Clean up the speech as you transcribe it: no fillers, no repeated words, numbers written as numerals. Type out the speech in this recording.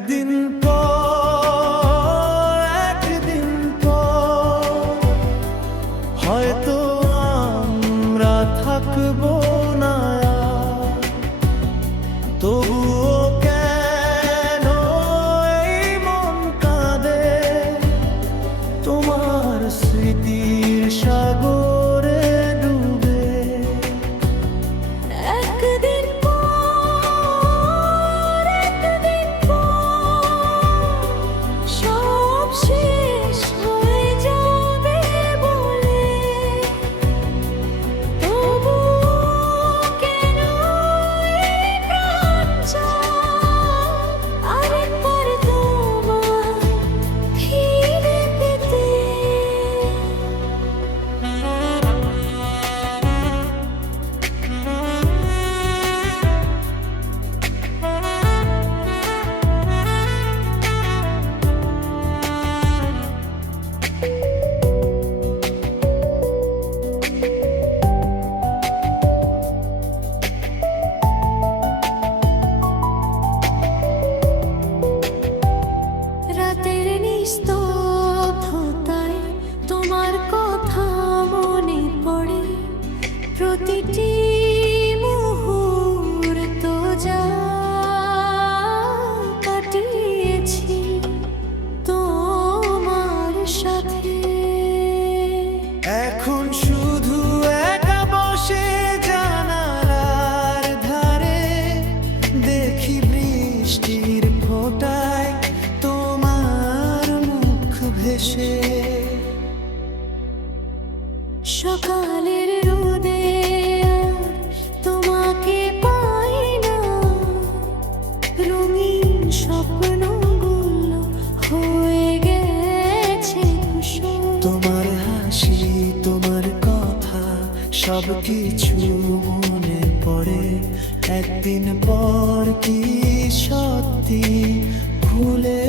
একদিন পর একদিন পর হয়তো আমরা থাকবো না আর। তবুও কেন এই মন কাঁদে তোমার স্মৃতির সাগরে ডুবে। একদিন পর একদিন পর সব শেষ হয়ে যাবে বলে, তবুও কেন এই প্রাণ চায় আরেকবার তোমায় ফিরে পেতে। রাতের নিস্তব্ধতায় তোমার কথা মনে পড়ে, প্রতিটি মুহূর্ত যা কাটিয়েছি তোমার সাথে। এখন শুধু একা বসে জানালার ধারে দেখি বৃষ্টির ফোঁটায় তোমার মুখ ভেসে। সকালের রোদে আর তোমাকে পাই না, রঙিন স্বপ্নগুলো হয়ে গেছে ধূসর। তোমার হাসি তোমার কথা সবকিছু মনে পড়ে। একদিন পর কি সত্যি ভুলে